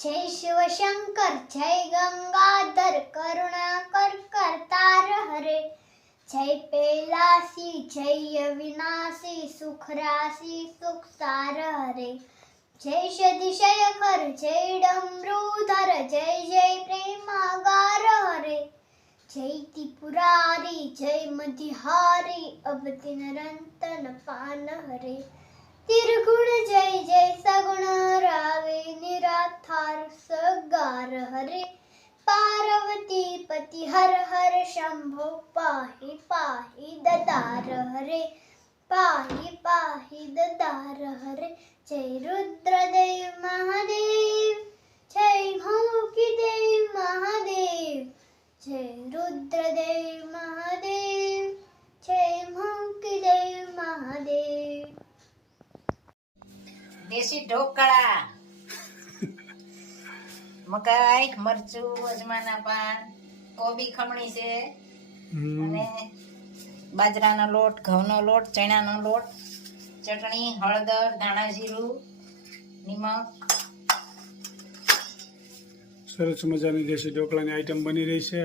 जय शिव शंकर जय गंगाधर करुणाकर करतार हरे जय पैलासी जय अविनाशी सुख राशि सुख सार हरे जय सदिशयखर जय डमरूधर जय जय प्रेमागार हरे जय त्रिपुरारी जय मधिहारी अवति निरंतन पान हरे तिरगुण जय जय सगुण रावे निराधार सगार हरे पार्वती पति हर हर शंभो पाहि पाहि ददार हरे पाहि पाहि ददार हरे जय रुद्रदेव महादेव जय भौकी देव महादेव जय रुद्रदेव महादेव जय भौकी देव महादेव દેશી ઢોકળા મકાઈ મરચું અજમાના પાન કોબી ખમણી છે અને બાજરાનો લોટ ઘઉંનો લોટ ચણાનો લોટ ચટણી હળદર ધાણા જીરું નિમક સરસ મજાની દેશી ઢોકળાની આઈટમ બની રહી છે.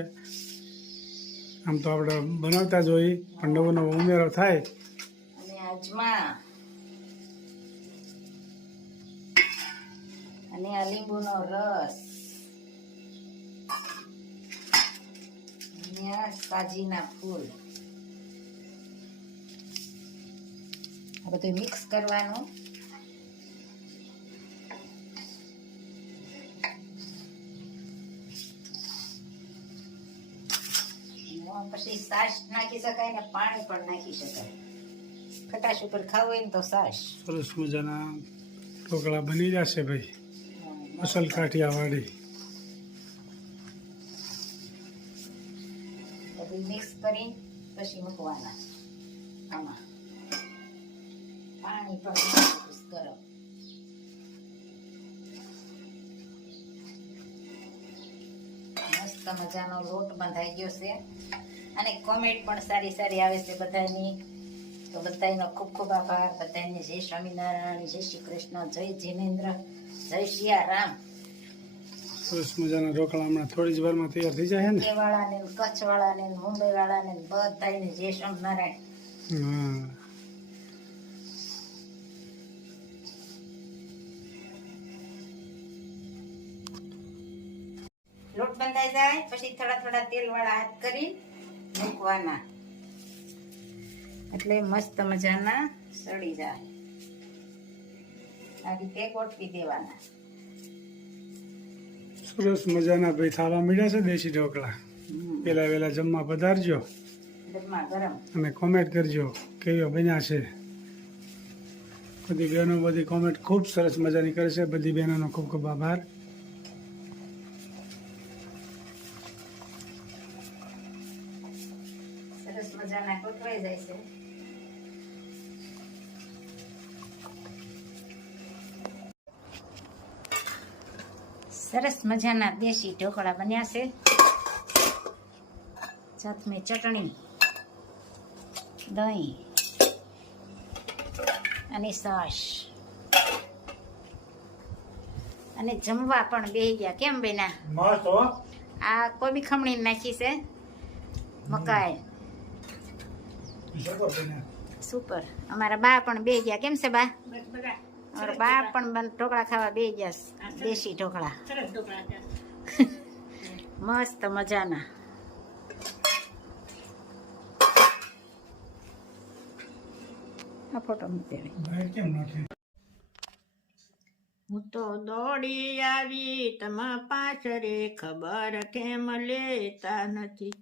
આમ તો આપણે બનાવતા જ હોઈએ પણ નવો નવો ઉમેરો થાય. અને અજમા અને આ લીંબુનો રસ અને આ સાજીના ફૂલ આ બધું મિક્સ કરવાનું. પછી છાશ નાખી શકાય ને પાણી પણ નાખી શકાય. ખટાશ ઉપર ખાવું હોય ને તો છાશ. સરસ મજાના ઢોકળા બની જશે ભાઈ, અસલ કાઠિયાવાડી. બધું મિક્સ કરી પછી મૂકવાના આમાં પાણી પણ ગરમ. મસ્ત મજાનો લોટ બંધાઈ ગયો છે અને કોમેન્ટ પણ સારી સારી આવે છે બધાની. તો બધાનો ખૂબ ખૂબ આભાર. બધાને જય સ્વામિનારાયણ, જય શ્રી કૃષ્ણ, જય જિનેન્દ્ર, જય સિયારામ. સરસ મજાના ઢોકળા હમણાં થોડી જ વારમાં તૈયાર થઈ જાય ને. વાળાને કચ્છ વાળાને મુંબઈ વાળાને બધાને જય સ્વામિનારાયણ. હા, લોટ બંધાઈ જાય પછી થોડા થોડા તેલ વાળા હાથ કરી મૂકવાના એટલે મસ્ત મજાના સડી જાય. આ રીતે ગોઠવી દેવાના. સરસ મજાના ભાઈ થવા મળ્યા છે દેશી ઢોકળા. પેલા વેલા જમવા પધારજો ગરમા ગરમ. અને કોમેન્ટ કરજો કેવો બન્યા છે. બધી બહેનો બધી કોમેન્ટ ખૂબ સરસ મજાની કરે છે. બધી બહેનોનો ખૂબ ખૂબ આભાર. સરસ મજાના ગોઠવાઈ જાય છે. સરસ મજાના દેશી ઢોકળા બન્યા છે. સાથમે ચટણી, દહીં અને છાશ અને જમવા પણ બેહી ગયા. કેમ બેના? મસ્ત હો. આ કોબી ખમણી નાખી છે, મકાઈ સુપર. અમારા બા પણ બેહી ગયા. કેમ છે બા? અમારા બા પણ ઢોકળા ખાવા બેહી ગયા. દેશી ઢોકળા મસ્ત મજાના. આ ફોટો મૂકી. હું તો દોડી આવી તમે પાછરે, ખબર કેમ લેતા નથી.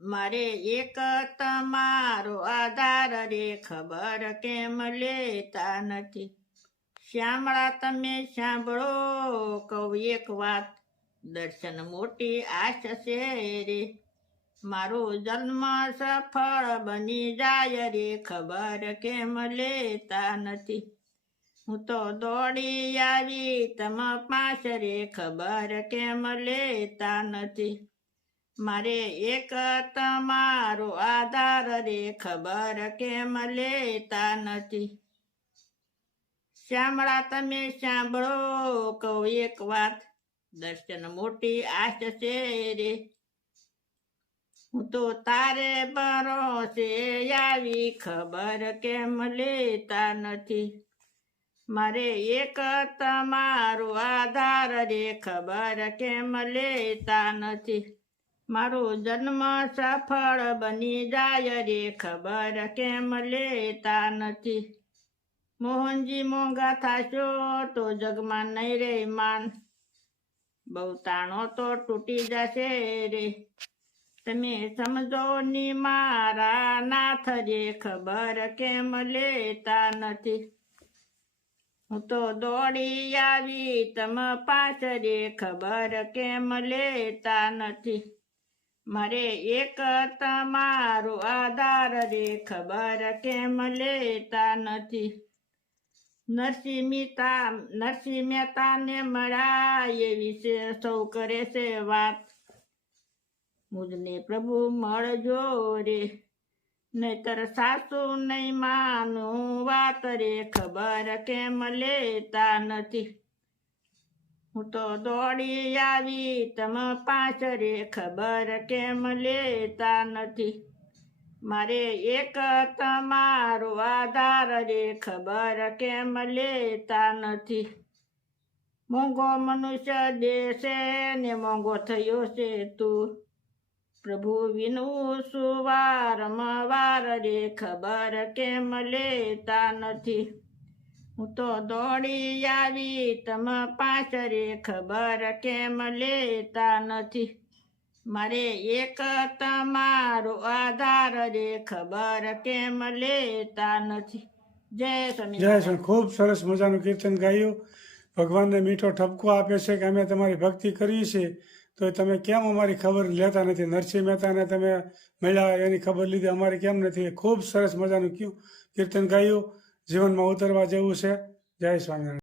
મારે એક તમારો આધાર રે, ખબર કેમ લેતા નથી. શ્યામળા તમે સાંભળો કહું એક વાત, દર્શન મોટી આશ છે રે. મારો જન્મ સફળ બની જાય રે, ખબર કેમ લેતા નથી. હું તો દોડી આવી તમે પાછરે, ખબર કેમ લેતા નથી. મારે એક તમારો આધાર રે, ખબર કેમ લેતા નથી. શ્યામળા તમે સાંભળો કહું એક વાત, દર્શન મોટી આશ છે રે હું તો તારે ભરોસે આવી ખબર કેમ લેતા નથી મારે એક તમારો આધાર રે ખબર કેમ લેતા નથી મારો જન્મ સફળ બની જાય રે ખબર કેમ લેતા નથી મોહનજી મોંઘા થાશો તો જગમાં નહીં રે માન બહુ તાણો તો તૂટી જશે રે તમે સમજો ની મારા નાથ રે ખબર કેમ લેતા નથી હું તો દોડી આવી તમ પાછ રે ખબર કેમ લેતા નથી મારે એક તમારો આધાર રે ખબર કેમ લેતા નથી નરસિંહ મહેતાને મળ્યા એ વિશે સૌ કરે છે વાત મુજને પ્રભુ મળજો રે નહીતર સાસુ નહીં માનું વાત રે ખબર કેમ લેતા નથી હું તો દોડી આવી તમ પાછ રે ખબર કેમ લેતા નથી મારે એક તમારો આધાર રે ખબર કેમ લેતા નથી મોંઘો મનુષ્ય દેશે ને મોંઘો થયો છે તું પ્રભુ વિનું સુવારમવાર રે ખબર કેમ લેતા નથી હું તો દોડી આવી તમ પાછ રે ખબર કેમ લેતા નથી મારે એક તમારો આધાર રે ખબર કેમ લેતા નથી જય સ્વામી જય સ્વામી. ખૂબ સરસ મજાનું કીર્તન ગાયું. ભગવાનને મીઠો ઠપકો આપે છે કે અમે તમારી ભક્તિ કરીએ છીએ તો તમે કેમ અમારી ખબર લેતા નથી. નરસિંહ મહેતાને તમે મળ્યા એની ખબર લીધી, અમારી કેમ નથી. ખૂબ સરસ મજાનું કીર્તન ગાયું. જીવનમાં ઉતરવા જેવું છે. જય સ્વામિનારાયણ.